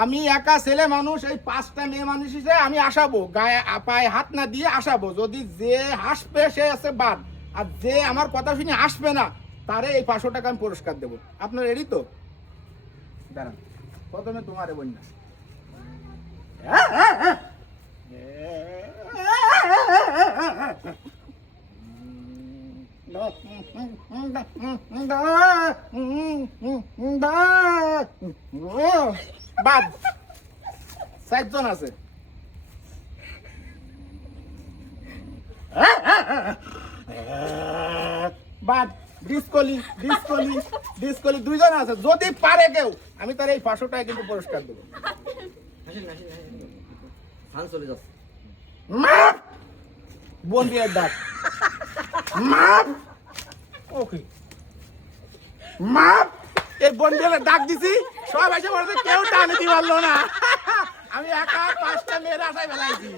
আমি একা ছেলে মানুষ, এই 5টা মেয়ে মানুষ হিসেবে আমি আসাবো, গায়ে পায়ে হাত না দিয়ে আসাবো। যদি যে হাসবে সে আছে বাদ, আর যে আমার কথা শুনে আসবে না তারে এই 500 টাকা আমি পুরস্কার দেবো। আপনার রেডি তো? দাঁড়ান, প্রথমে তোমারে বন্যা বাদ 4 জন আছে। বাদ ডিসকলি ডিসকলি ডিসকলি 2 জন আছে। যদি পারে কেউ আমি তার এই 500 টাকা কিন্তু পুরস্কার দেবো। চলে যাচ্ছে মাপ বোন বিয়ের ডাক মাপ। ওকে মাপ। এই বোন বিয়ের ডাক দিছি, সব এসে বলছে কেউ টানে দি পারলো না। আমি একা 5টা মেয়ের আশায় ফেলাইছি।